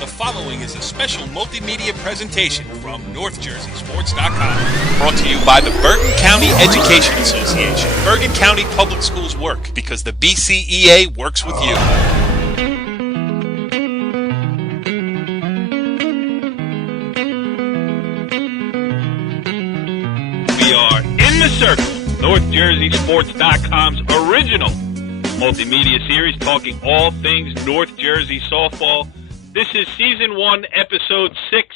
The following is a special multimedia presentation from NorthJerseySports.com. Brought to you by the Bergen County Education Association. Bergen County Public Schools work because the BCEA works with you. We are in the circle, NorthJerseySports.com's original multimedia series talking all things North Jersey softball. This is Season 1, Episode 6.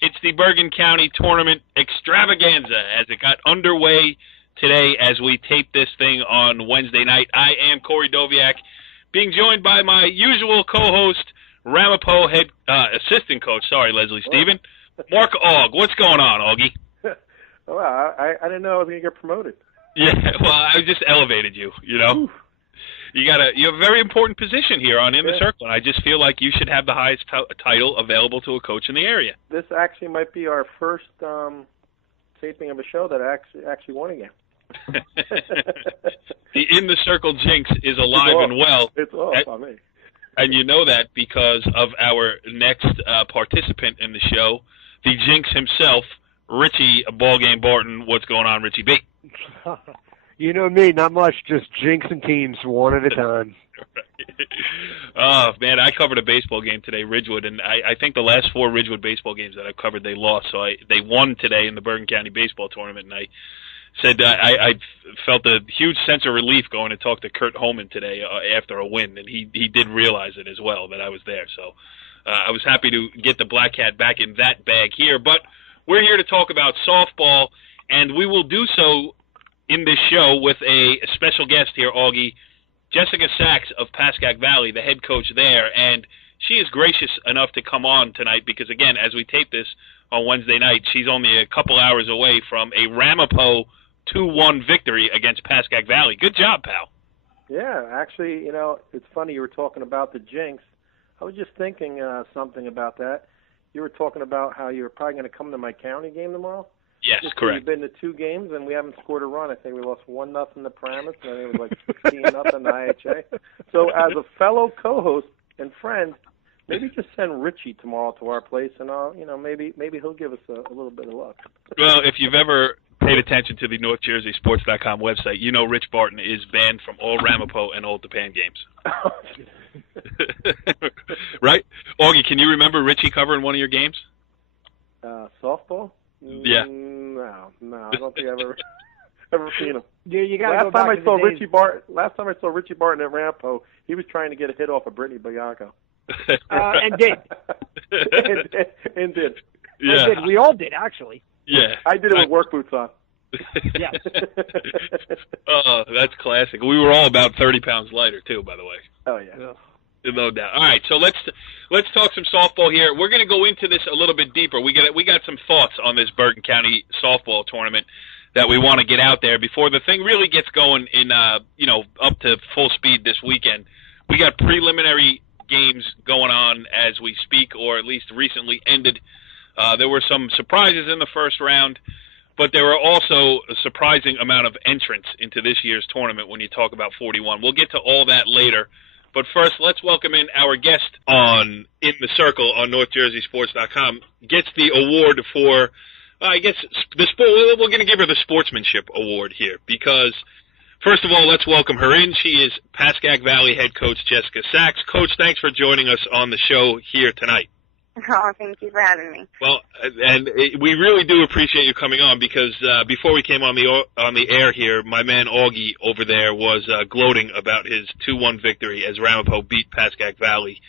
It's the Bergen County Tournament Extravaganza as it got underway today as we tape this thing on Wednesday night. I am Corey Doviak, being joined by my usual co-host, Ramapo head assistant coach, Leslie Stephen, Mark Aug. What's going on, Augie? Well, I didn't know I was going to get promoted. Yeah, well, I just elevated you, you know. Oof. You have a very important position here on In the Circle, and I just feel like you should have the highest title available to a coach in the area. This actually might be our first taping of a show that actually won a game. The In the Circle jinx is alive and well. It's off on me. And you know that because of our next participant in the show, the jinx himself, Richie Ballgame Barton. What's going on, Richie B? You know me, not much, just jinxing teams one at a time. Oh, man, I covered a baseball game today, Ridgewood, and I think the last 4 Ridgewood baseball games that I've covered, they lost. So they won today in the Bergen County Baseball Tournament, and I said I felt a huge sense of relief going to talk to Kurt Holman today after a win, and he did realize it as well, that I was there. So I was happy to get the Black Cat back in that bag here. But we're here to talk about softball, and we will do so in this show with a special guest here, Augie, Jessica Sachs of Pascack Valley, the head coach there, and she is gracious enough to come on tonight because, again, as we tape this on Wednesday night, she's only a couple hours away from a Ramapo 2-1 victory against Pascack Valley. Good job, pal. Yeah, actually, it's funny you were talking about the jinx. I was just thinking something about that. You were talking about how you were probably going to come to my county game tomorrow. Yes, just correct. We've been to 2 games, and we haven't scored a run. I think we lost 1-0 to Paramus, and I think it was like 16-0 to IHA. So as a fellow co-host and friend, maybe just send Richie tomorrow to our place, and maybe he'll give us a little bit of luck. Well, if you've ever paid attention to the NorthJerseySports.com website, you know Rich Barton is banned from all Ramapo and Old Japan games. Right? Augie, can you remember Richie covering one of your games? Softball? Yeah. No, I don't think I've ever seen him. Yeah, you got last time I saw Richie Barton at Ramapo, he was trying to get a hit off of Brittany Bianco. And did. and did. Yeah. And did. We all did, actually. Yeah. I did it with work boots on. Yeah. Oh, that's classic. We were all about 30 pounds lighter, too, by the way. Oh, yeah. No doubt. All right, so let's talk some softball here. We're going to go into this a little bit deeper. We got some thoughts on this Bergen County softball tournament that we want to get out there before the thing really gets going in up to full speed this weekend. We got preliminary games going on as we speak, or at least recently ended. There were some surprises in the first round, but there were also a surprising amount of entrants into this year's tournament when you talk about 41. We'll get to all that later. But first, let's welcome in our guest on In the Circle on NorthJerseySports.com. Gets the award for, the sport. We're going to give her the Sportsmanship Award here because, first of all, let's welcome her in. She is Pascack Valley head coach Jessica Sachs. Coach, thanks for joining us on the show here tonight. Oh, thank you for having me. Well, and we really do appreciate you coming on because before we came on the air here, my man Augie over there was gloating about his 2-1 victory as Ramapo beat Pascack Valley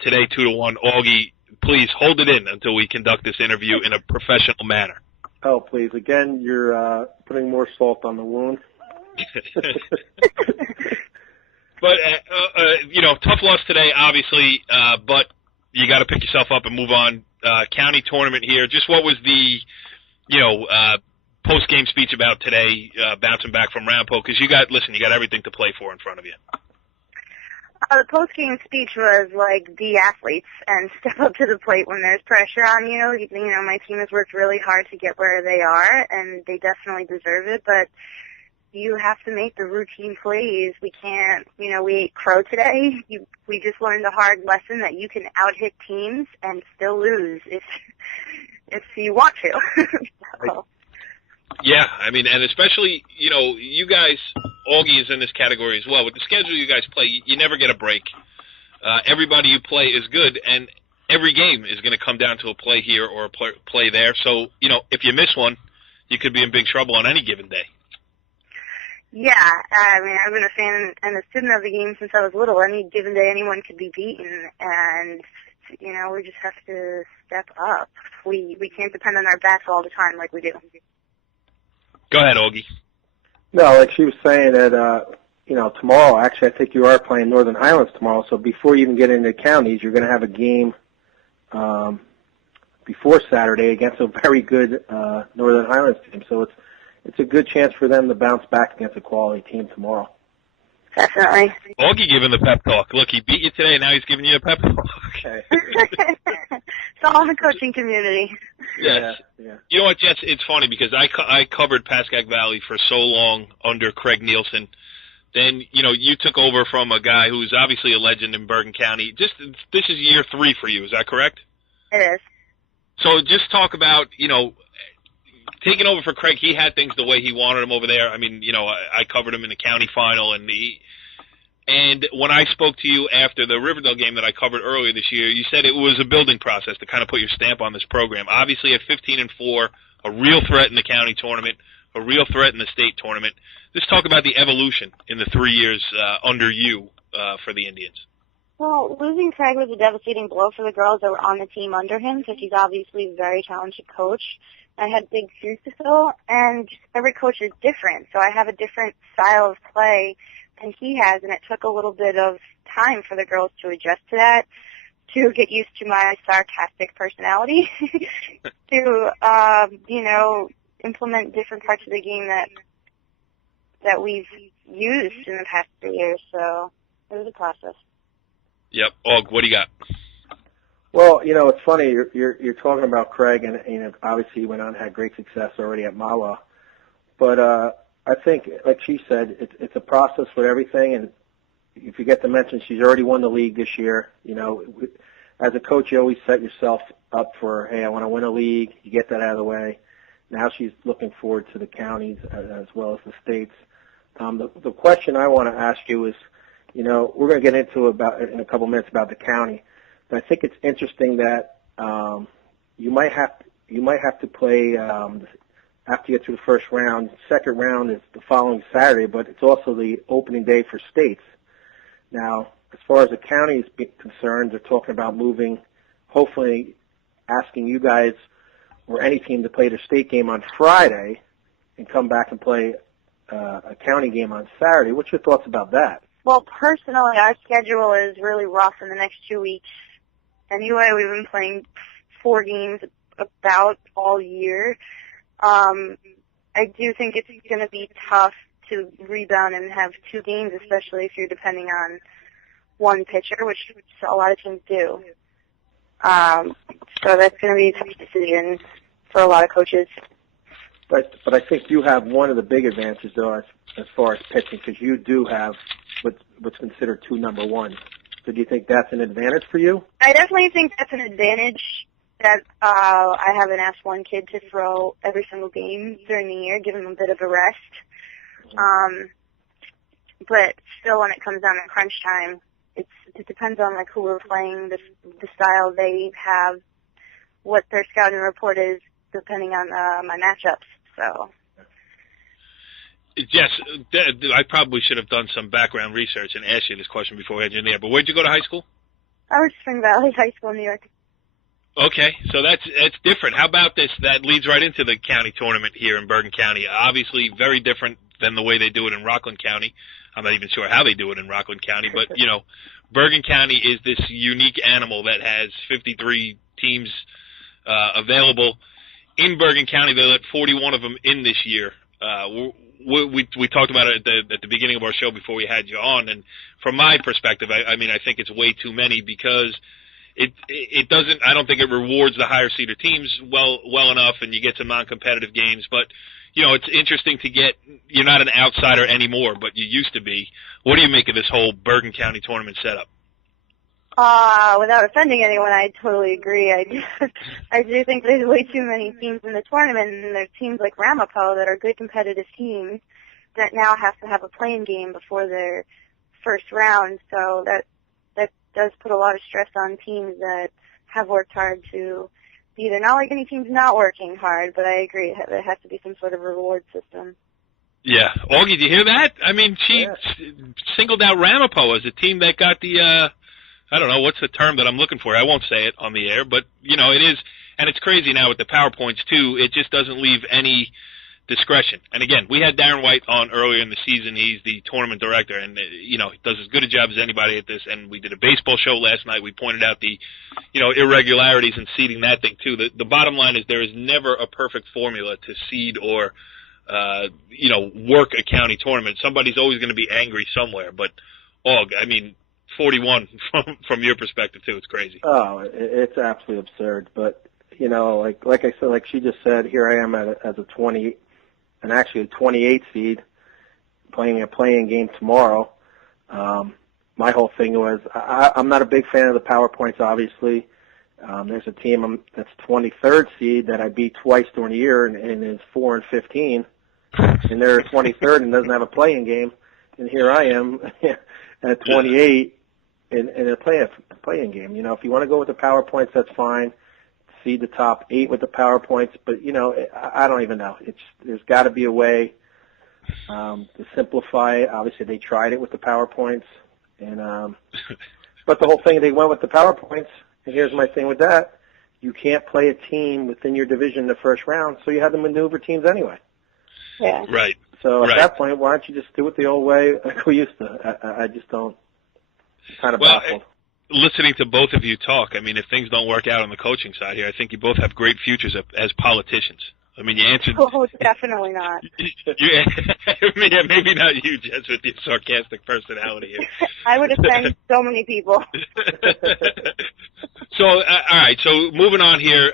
today 2-1. Augie, please hold it in until we conduct this interview in a professional manner. Oh, please. Again, you're putting more salt on the wound. But, tough loss today, obviously, but you got to pick yourself up and move on. County tournament here. Just what was the, post-game speech about today, bouncing back from Ramapo? Because you got everything to play for in front of you. The post-game speech was like, be athletes and step up to the plate when there's pressure on you. My team has worked really hard to get where they are, and they definitely deserve it. But you have to make the routine plays. We can't, we ate crow today. We just learned a hard lesson that you can out-hit teams and still lose if you want to. So. Yeah, I mean, and especially, you guys, Auggie is in this category as well. With the schedule you guys play, you never get a break. Everybody you play is good, and every game is going to come down to a play here or a play there. So, if you miss one, you could be in big trouble on any given day. Yeah, I mean, I've been a fan and a student of the game since I was little. Any given day, anyone could be beaten, and we just have to step up. We can't depend on our bats all the time like we do. Go ahead, Auggie. No, like she was saying that, tomorrow, actually I think you are playing Northern Highlands tomorrow, so before you even get into the counties, you're going to have a game before Saturday against a very good Northern Highlands team. So it's a good chance for them to bounce back against a quality team tomorrow. Definitely. Auggie giving the pep talk. Look, he beat you today, and now he's giving you a pep talk. Okay. It's all in the coaching community. Yes. Yeah. You know what, Jess? It's funny because I covered Pascack Valley for so long under Craig Nielsen. Then, you took over from a guy who's obviously a legend in Bergen County. This is year 3 for you, is that correct? It is. So just talk about, taking over for Craig. He had things the way he wanted them over there. I mean, I covered him in the county final, and when I spoke to you after the Riverdale game that I covered earlier this year, you said it was a building process to kind of put your stamp on this program. Obviously, at 15-4, a real threat in the county tournament, a real threat in the state tournament. Just talk about the evolution in the 3 years under you for the Indians. Well, losing Craig was a devastating blow for the girls that were on the team under him because he's obviously a very talented coach. I had big shoes to fill, and just every coach is different, so I have a different style of play than he has, and it took a little bit of time for the girls to adjust to that, to get used to my sarcastic personality, to, implement different parts of the game that we've used in the past 3 years, so it was a process. Yep. Og, what do you got? Well, it's funny. You're talking about Craig, and obviously he went on and had great success already at Mawa. But I think, like she said, it's a process with everything. And if you get to mention, she's already won the league this year. As a coach, you always set yourself up for, hey, I want to win a league. You get that out of the way. Now she's looking forward to the counties as well as the states. The question I want to ask you is, we're going to get into in a couple minutes about the county. But I think it's interesting that you might have to play after you get through the first round. Second round is the following Saturday, but it's also the opening day for states. Now, as far as the county is concerned, they're talking about moving, hopefully asking you guys or any team to play their state game on Friday and come back and play a county game on Saturday. What's your thoughts about that? Well, personally, our schedule is really rough in the next 2 weeks. Anyway, we've been playing 4 games about all year. I do think it's going to be tough to rebound and have 2 games, especially if you're depending on one pitcher, which a lot of teams do. So that's going to be a tough decision for a lot of coaches. But I think you have one of the big advantages, though, as far as pitching, because you do have what's considered 2 number ones. So do you think that's an advantage for you? I definitely think that's an advantage that I haven't asked one kid to throw every single game during the year, give him a bit of a rest. But still, when it comes down to crunch time, it depends on who we're playing, the style they have, what their scouting report is, depending on my matchups. So. Jess, I probably should have done some background research and asked you this question before we had you in there, but where'd you go to high school? I went to Spring Valley High School in New York. Okay, so that's different. How about this? That leads right into the county tournament here in Bergen County. Obviously very different than the way they do it in Rockland County. I'm not even sure how they do it in Rockland County, but, Bergen County is this unique animal that has 53 teams available. In Bergen County, they let 41 of them in this year. We talked about it at the beginning of our show before we had you on, and from my perspective, I think it's way too many because it doesn't. I don't think it rewards the higher seeded teams well enough, and you get some non-competitive games. But it's interesting to get. You're not an outsider anymore, but you used to be. What do you make of this whole Bergen County tournament setup? Without offending anyone, I totally agree. I do think there's way too many teams in the tournament, and there's teams like Ramapo that are good competitive teams that now have to have a playing game before their first round. So that does put a lot of stress on teams that have worked hard to be there. Not like any team's not working hard, but I agree. There has to be some sort of reward system. Yeah. Auggie, do you hear that? I mean, she singled out Ramapo as a team that got the, I don't know, what's the term that I'm looking for? I won't say it on the air, but, it is, and it's crazy now with the PowerPoints, too. It just doesn't leave any discretion. And, again, we had Darren White on earlier in the season. He's the tournament director, and, he does as good a job as anybody at this. And we did a baseball show last night. We pointed out the, irregularities in seeding that thing, too. The bottom line is there is never a perfect formula to seed or, work a county tournament. Somebody's always going to be angry somewhere. But, 41 from your perspective too. It's crazy. Oh, it's absolutely absurd. But like I said, like she just said, here I am as a 28 seed, playing a playing game tomorrow. My whole thing was I'm not a big fan of the PowerPoints. Obviously, there's a team that's 23rd seed that I beat twice during the year, and is 4-15, and they're 23rd and doesn't have a playing game, and here I am at 28. In a playing game. If you want to go with the PowerPoints, that's fine. Seed the top 8 with the PowerPoints, but I don't even know. There's got to be a way to simplify it. Obviously, they tried it with the PowerPoints, and but the whole thing, they went with the PowerPoints. And here's my thing with that: you can't play a team within your division in the first round, so you have to maneuver teams anyway. Yeah. Right. So at that point, why don't you just do it the old way like we used to? I just don't. Kind of baffled. Listening to both of you talk, if things don't work out on the coaching side here, I think you both have great futures as politicians. You answered. Oh, definitely not. Maybe not you, Jess, with your sarcastic personality here. I would offend so many people. So, all right. So, moving on here,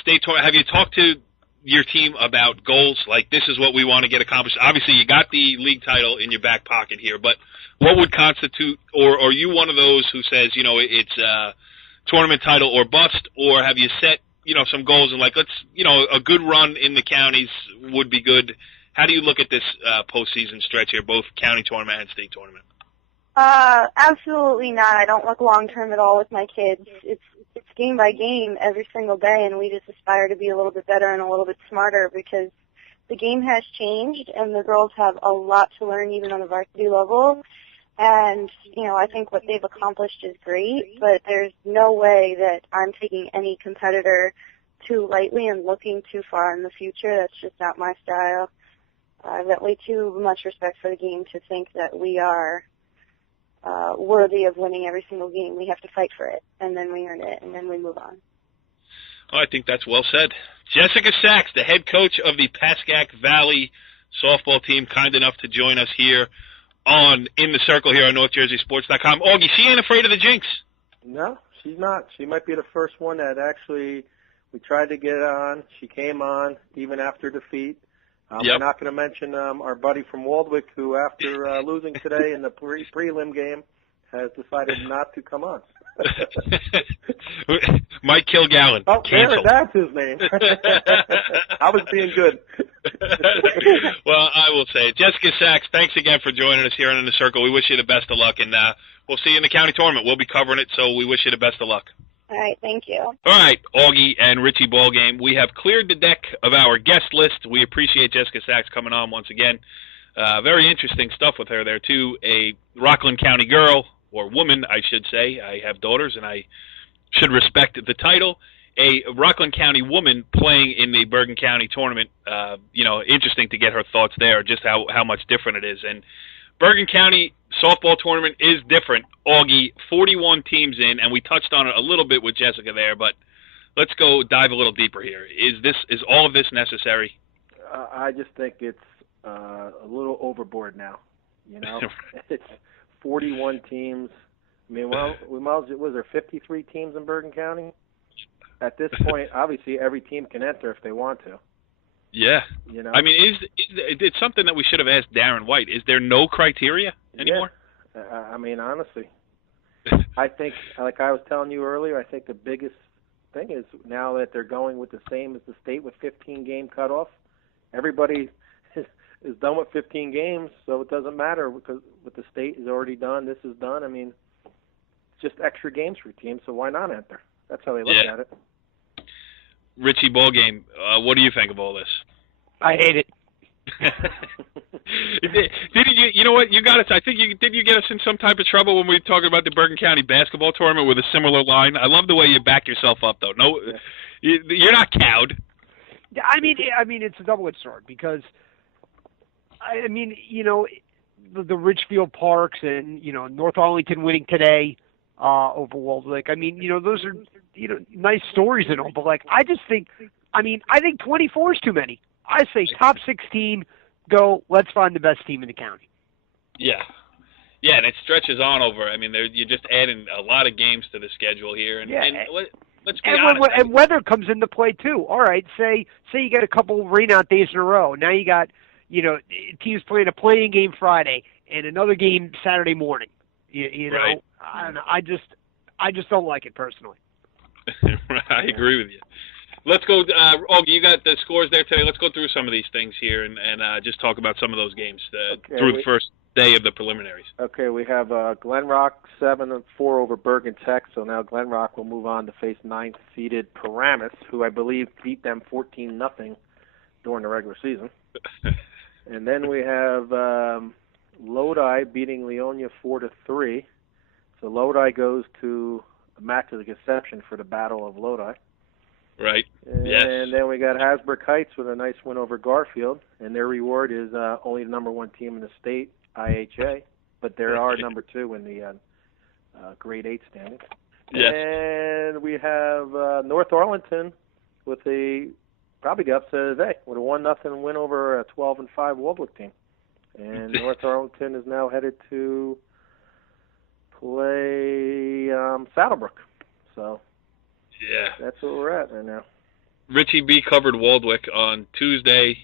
state tour. Have you talked to your team about goals? Like, this is what we want to get accomplished. Obviously, you got the league title in your back pocket here, but what would constitute, or are you one of those who says, it's a tournament title or bust, or have you set, some goals and like, let's, a good run in the counties would be good? How do you look at this postseason stretch here, both county tournament and state tournament? Absolutely not. I don't look long term at all with my kids. It's game by game every single day, and we just aspire to be a little bit better and a little bit smarter because the game has changed, and the girls have a lot to learn even on the varsity level. And, I think what they've accomplished is great, but there's no way that I'm taking any competitor too lightly and looking too far in the future. That's just not my style. I've got way too much respect for the game to think that we are worthy of winning every single game. We have to fight for it, and then we earn it, and then we move on. Oh, I think that's well said. Jessica Sachs, the head coach of the Pascack Valley softball team, kind enough to join us here In the Circle here on NorthJerseySports.com. Auggie, she ain't afraid of the jinx. No, she's not. She might be the first one that actually we tried to get on. She came on even after defeat. We're not going to mention our buddy from Waldwick who, after losing today in the prelim game, has decided not to come on. Mike Kilgallen. Oh, Aaron, that's his name. I was being good. Well, I will say, Jessica Sachs, thanks again for joining us here in the Circle. We wish you the best of luck, and we'll see you in the county tournament. We'll be covering it, so we wish you the best of luck. All right, thank you. All right, Auggie and Richie Ballgame. We have cleared the deck of our guest list. We appreciate Jessica Sachs coming on once again. Very interesting stuff with her there, too. A Rockland County girl, or woman, I should say. I have daughters, and I should respect the title. A Rockland County woman playing in the Bergen County tournament. Interesting to get her thoughts there, just how much different it is. And Bergen County softball tournament is different. Auggie, 41 teams in, and we touched on it a little bit with Jessica there, but let's go dive a little deeper here. Is all of this necessary? I just think it's a little overboard now. It's 41 teams. I mean, was there 53 teams in Bergen County? At this point, obviously, every team can enter if they want to. Yeah. You know. I mean, it's something that we should have asked Darren White. Is there no criteria anymore? Yeah. I mean, honestly, I think, like I was telling you earlier, I think the biggest thing is now that they're going with the same as the state with 15-game cutoff. Everybody is done with 15 games, so it doesn't matter because what the state is already done, this is done. I mean, it's just extra games for teams, so why not enter? That's how they look at it. Richie Ballgame, what do you think of all this? I hate it. Didn't you? You know what? You got us. I think did you get us in some type of trouble when we were talking about the Bergen County basketball tournament with a similar line? I love the way you back yourself up, though. No, you're not cowed. I mean, it's a double-edged sword because, I mean, you know, the Richfield Parks and North Arlington winning today over Waldwick. I mean, those are nice stories and all, but I think 24 is too many. I say top 16, go, let's find the best team in the county. Yeah. Yeah, and it stretches on over. I mean, you're just adding a lot of games to the schedule here. And let's be honest. And weather comes into play, too. All right, say you get a couple rain-out days in a row. Now you got, teams playing a playing game Friday and another game Saturday morning. You know, right. I just don't like it personally. I agree with you. Let's go, Augie, you got the scores there today. Let's go through some of these things here and just talk about some of those games through the first day of the preliminaries. Okay, we have Glen Rock 7-4 over Bergen Tech, so now Glen Rock will move on to face 9th-seeded Paramus, who I believe beat them 14-0 during the regular season. And then we have Lodi beating Leonia 4-3. So Lodi goes to a match of the exception for the Battle of Lodi. Right. And then we got Hasbrook Heights with a nice win over Garfield, and their reward is only the number 1 team in the state, IHA, but they are number 2 in the grade 8 standings. Yes. And we have North Arlington with probably the upset of the day with a 1-0 win over a 12-5 Waldwick team. And North Arlington is now headed to play Saddlebrook. So. Yeah. That's where we're at right now. Richie B covered Waldwick on Tuesday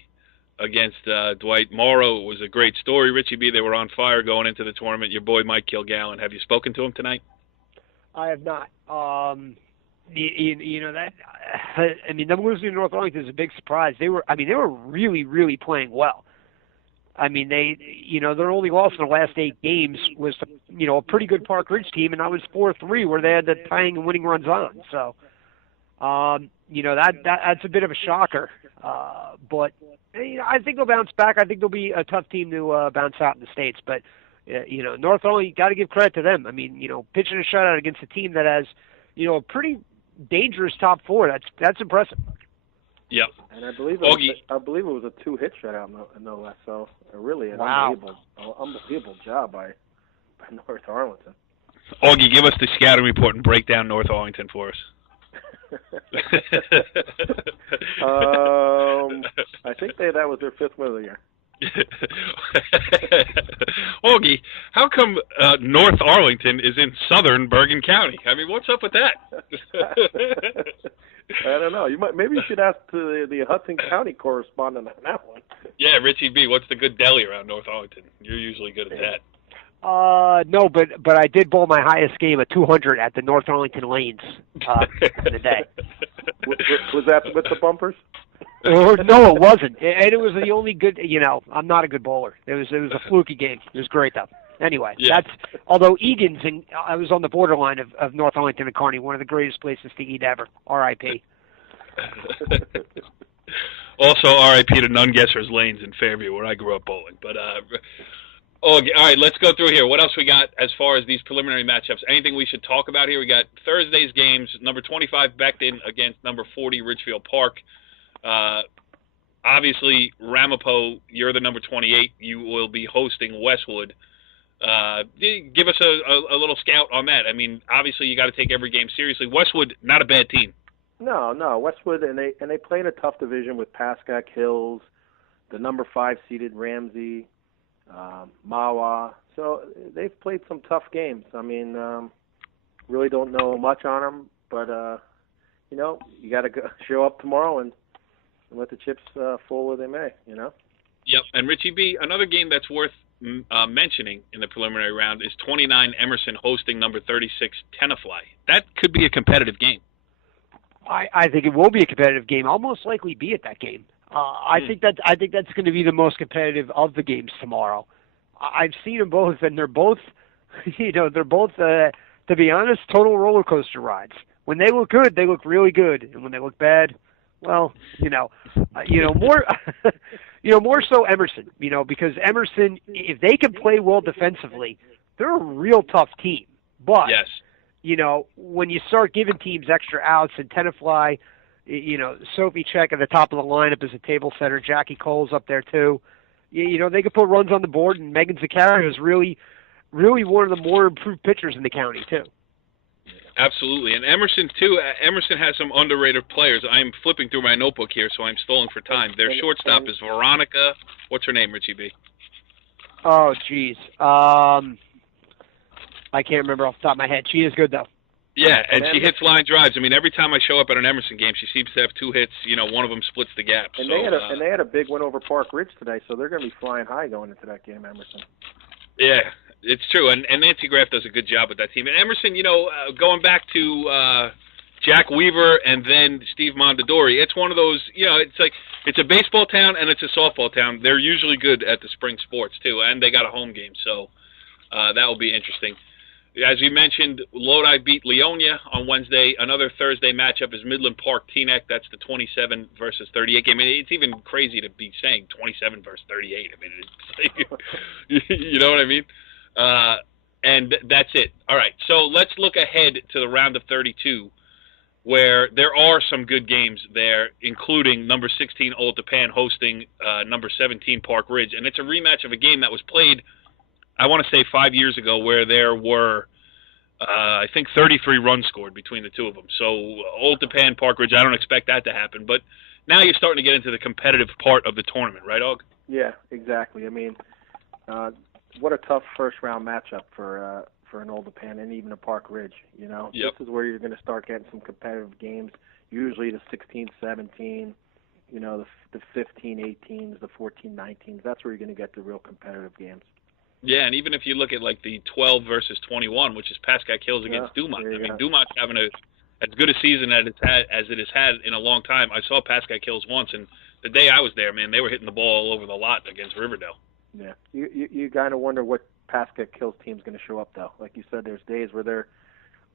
against Dwight Morrow. It was a great story. Richie B, they were on fire going into the tournament. Your boy Mike Kilgallen. Have you spoken to him tonight? I have not. That. I mean, them losing to North Arlington is a big surprise. They were really, really playing well. I mean, their only loss in the last 8 games was to, a pretty good Park Ridge team, and that was 4-3 where they had the tying and winning runs on. So, that's a bit of a shocker. But I think they'll bounce back. I think they'll be a tough team to bounce out in the States. But, North Arlington, you got to give credit to them. I mean, pitching a shutout against a team that has, a pretty dangerous top 4. That's impressive. Yep. And I believe it was a 2-hit shutout, no less. So really an unbelievable job by North Arlington. Augie, give us the scouting report and break down North Arlington for us. I think that was their 5th win of the year. Augie, how come North Arlington is in southern Bergen County? I mean, what's up with that? I don't know. Maybe you should ask the Hudson County correspondent on that one. Yeah, Richie B, what's the good deli around North Arlington? You're usually good at that. No, but I did bowl my highest game at 200 at the North Arlington Lanes in the day. Was that with the bumpers? No, it wasn't. And it was the only good. I'm not a good bowler. It was a fluky game. It was great though. Anyway, although Egan's and I was on the borderline of North Arlington and Kearney, one of the greatest places to eat ever. R.I.P. Also, R.I.P. to None Guessers Lanes in Fairview, where I grew up bowling. But all right, let's go through here. What else we got as far as these preliminary matchups? Anything we should talk about here? We got Thursday's games. Number 25 Beckton against number 40 Richfield Park. Obviously, Ramapo, you're the number 28. You will be hosting Westwood. Give us a little scout on that. I mean, obviously, you got to take every game seriously. Westwood, not a bad team. No, Westwood, and they play in a tough division with Pascack Hills, the number 5 seeded Ramsey, Mawa. So they've played some tough games. I mean, really don't know much on them, but you got to show up tomorrow and and let the chips fall where they may. Yep. And Richie B, another game that's worth mentioning in the preliminary round is 29 Emerson hosting number 36 Tenafly. That could be a competitive game. I think it will be a competitive game. I'll most likely be at that game. I think that's going to be the most competitive of the games tomorrow. I've seen them both, and they're both, to be honest, total roller coaster rides. When they look good, they look really good, and when they look bad, well, more, more so Emerson, because Emerson, if they can play well defensively, they're a real tough team. But yes. When you start giving teams extra outs, and Tenafly, Sophie Check at the top of the lineup as a table setter, Jackie Cole's up there too. They could put runs on the board, and Megan Zaccario is really, really one of the more improved pitchers in the county too. Absolutely, and Emerson too. Emerson has some underrated players. I'm flipping through my notebook here, so I'm stalling for time. Their shortstop is Veronica. What's her name, Richie B? Oh, geez. I can't remember off the top of my head. She is good, though. Yeah, and she hits line drives. I mean, every time I show up at an Emerson game, she seems to have 2 hits. One of them splits the gap. And so, they had a big win over Park Ridge today, so they're going to be flying high going into that game, Emerson. Yeah, it's true, and Nancy Graff does a good job with that team. And Emerson, going back to Jack Weaver and then Steve Mondadori, it's one of those, it's like it's a baseball town and it's a softball town. They're usually good at the spring sports too, and they got a home game, so that will be interesting. As you mentioned, Lodi beat Leonia on Wednesday. Another Thursday matchup is Midland Park Teaneck. That's the 27 versus 38 game. I mean, it's even crazy to be saying 27 versus 38. I mean, it's like, you know what I mean? And that's it. All right, so let's look ahead to the round of 32, where there are some good games there, including number 16 Old Japan hosting number 17 Park Ridge. And it's a rematch of a game that was played, I want to say 5 years ago, where there were, I think, 33 runs scored between the two of them. So Old Japan, Park Ridge, I don't expect that to happen. But now you're starting to get into the competitive part of the tournament, right, Og? Yeah, exactly. I mean, what a tough first-round matchup for an Old Japan and even a Park Ridge, Yep. This is where you're going to start getting some competitive games, usually the 16-17, the 15-18s, the 14-19s. That's where you're going to get the real competitive games. Yeah, and even if you look at like the 12 versus 21, which is Pascack Hills against Dumont. I mean, Dumont's having as good a season as it has had in a long time. I saw Pascack Hills once, and the day I was there, man, they were hitting the ball all over the lot against Riverdale. Yeah, you kind of wonder what Pascack Hills team's going to show up though. Like you said, there's days where they're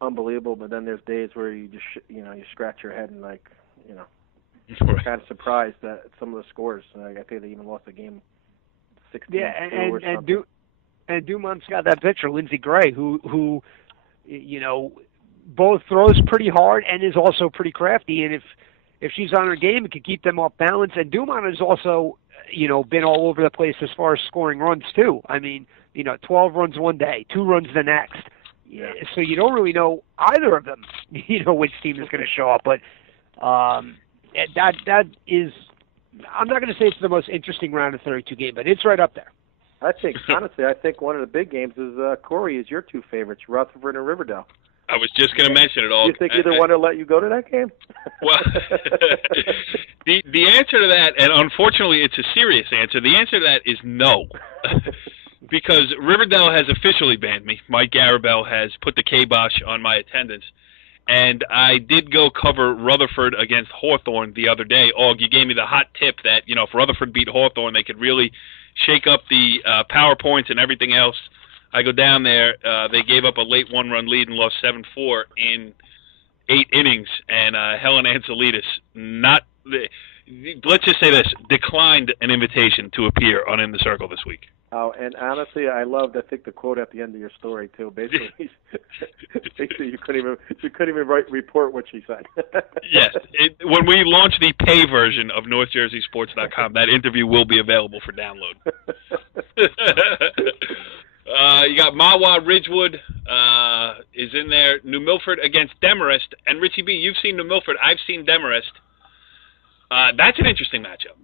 unbelievable, but then there's days where you just you scratch your head and right. Kind of surprised at some of the scores. I think they even lost a game 16-2 or something. And Dumont's got that pitcher, Lindsey Gray, who both throws pretty hard and is also pretty crafty. And if she's on her game, it can keep them off balance. And Dumont has also, been all over the place as far as scoring runs too. I mean, 12 runs one day, 2 runs the next. Yeah. So you don't really know either of them, which team is going to show up. But that is, I'm not going to say it's the most interesting round of 32 game, but it's right up there. Honestly, I think one of the big games is Corey is your 2 favorites, Rutherford and Riverdale. I was just going to mention it all. You think either one will let you go to that game? Well, the answer to that, and unfortunately it's a serious answer, the answer to that is no. Because Riverdale has officially banned me. Mike Garabell has put the kibosh on my attendance. And I did go cover Rutherford against Hawthorne the other day. Og, you gave me the hot tip that, if Rutherford beat Hawthorne, they could really shake up the PowerPoints and everything else. I go down there. They gave up a late 1-run lead and lost 7-4 in 8 innings. And Helen Anselidis, let's just say this, declined an invitation to appear on In the Circle this week. Oh, and honestly, I think the quote at the end of your story too. Basically, you couldn't even report what she said. Yes, when we launch the pay version of NorthJerseySports.com, that interview will be available for download. You got Mahwah Ridgewood is in there. New Milford against Demarest, and Richie B, you've seen New Milford. I've seen Demarest. That's an interesting matchup.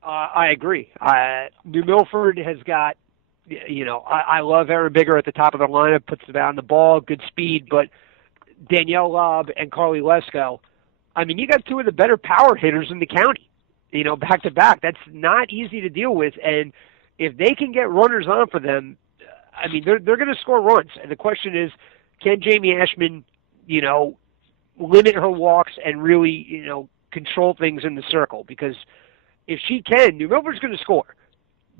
I agree. New Milford has got, I love Erin Bigger at the top of the lineup, puts the bat on the ball, good speed, but Danielle Lobb and Carly Lesko, I mean, you got two of the better power hitters in the county, back to back. That's not easy to deal with. And if they can get runners on for them, I mean, they're going to score runs. And the question is, can Jamie Ashman, limit her walks and really, control things in the circle? Because if she can, New Milford's going to score.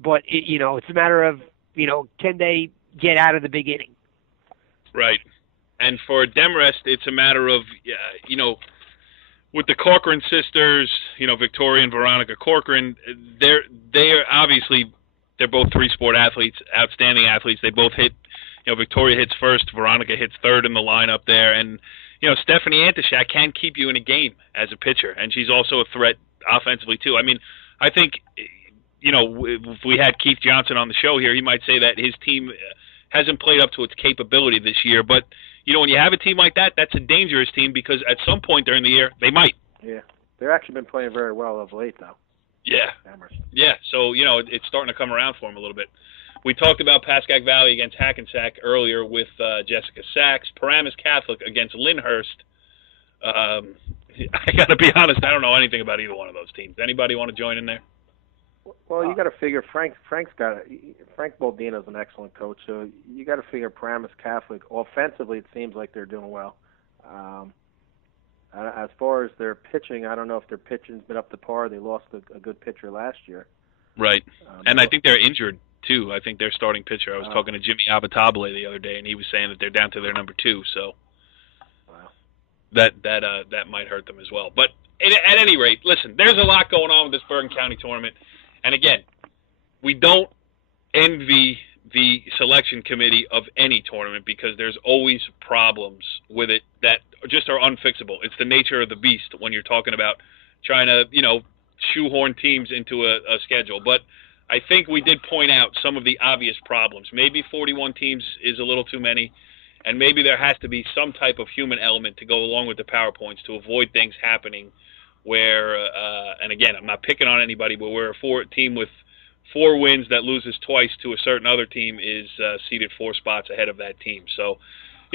But, it's a matter of, can they get out of the big inning? Right. And for Demorest, it's a matter of, with the Corcoran sisters, Victoria and Veronica Corcoran, they are obviously, they're both three-sport athletes, outstanding athletes. They both hit, Victoria hits first, Veronica hits third in the lineup there. And, Stephanie Antishak can keep you in a game as a pitcher, and she's also a threat offensively too. I mean, I think, if we had Keith Johnson on the show here, he might say that his team hasn't played up to its capability this year. But, when you have a team like that, that's a dangerous team because at some point during the year, they might. Yeah. They've actually been playing very well of late, though. Yeah. Yeah. So, it's starting to come around for them a little bit. We talked about Pascack Valley against Hackensack earlier with Jessica Sachs. Paramus Catholic against Lyndhurst. I got to be honest, I don't know anything about either one of those teams. Anybody want to join in there? Well, you got to figure Frank Baldino's an excellent coach, so you got to figure Paramus Catholic offensively. It seems like they're doing well. As far as their pitching, I don't know if their pitching's been up to par. They lost a good pitcher last year. Right, and I think they're injured too. I think their starting pitcher. I was talking to Jimmy Abatabile the other day, and he was saying that they're down to their number 2. So that might hurt them as well. But at any rate, listen, there's a lot going on with this Bergen County tournament. And again, we don't envy the selection committee of any tournament because there's always problems with it that just are unfixable. It's the nature of the beast when you're talking about trying to, shoehorn teams into a schedule. But I think we did point out some of the obvious problems. Maybe 41 teams is a little too many, and maybe there has to be some type of human element to go along with the PowerPoints to avoid things happening where, and again, I'm not picking on anybody, but where a team with 4 wins that loses twice to a certain other team is seated 4 spots ahead of that team. So,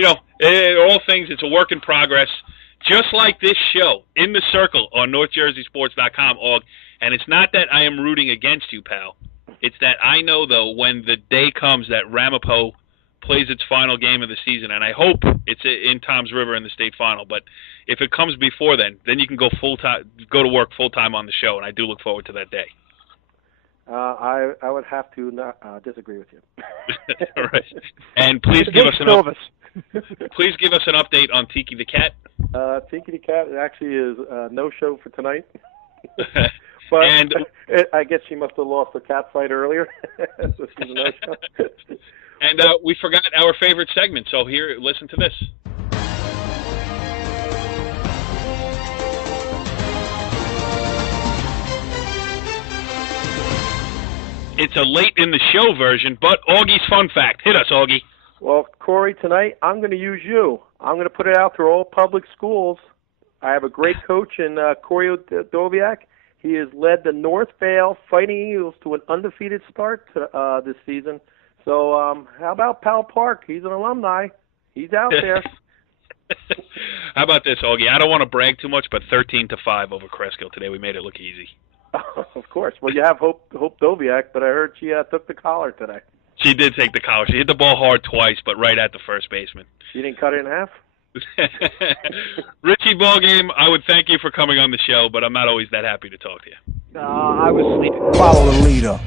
all things, it's a work in progress. Just like this show, In the Circle on NorthJerseySports.com, Aug. And it's not that I am rooting against you, pal. It's that I know, though, when the day comes that Ramapo plays its final game of the season, and I hope it's in Toms River in the state final, but if it comes before then you can go to work full-time on the show, and I do look forward to that day. I would have to disagree with you. All right. And please give us an update on Tiki the Cat. Tiki the Cat actually is no show for tonight. But and I guess she must have lost the cat fight earlier. So she's a no show. And we forgot our favorite segment, so here, listen to this. It's a late in the show version, but Augie's fun fact. Hit us, Augie. Well, Corey, tonight I'm going to use you. I'm going to put it out through all public schools. I have a great coach in Corey Doviak. He has led the North Vale Fighting Eagles to an undefeated start this season. So how about Powell Park? He's an alumni. He's out there. How about this, Augie? I don't want to brag too much, but 13-5 over Cresskill today. We made it look easy. Of course. Well, you have Hope Doviak, but I heard she took the collar today. She did take the collar. She hit the ball hard twice, but right at the first baseman. She didn't cut it in half? Richie Ballgame, I would thank you for coming on the show, but I'm not always that happy to talk to you. I was sleeping. Follow the leader.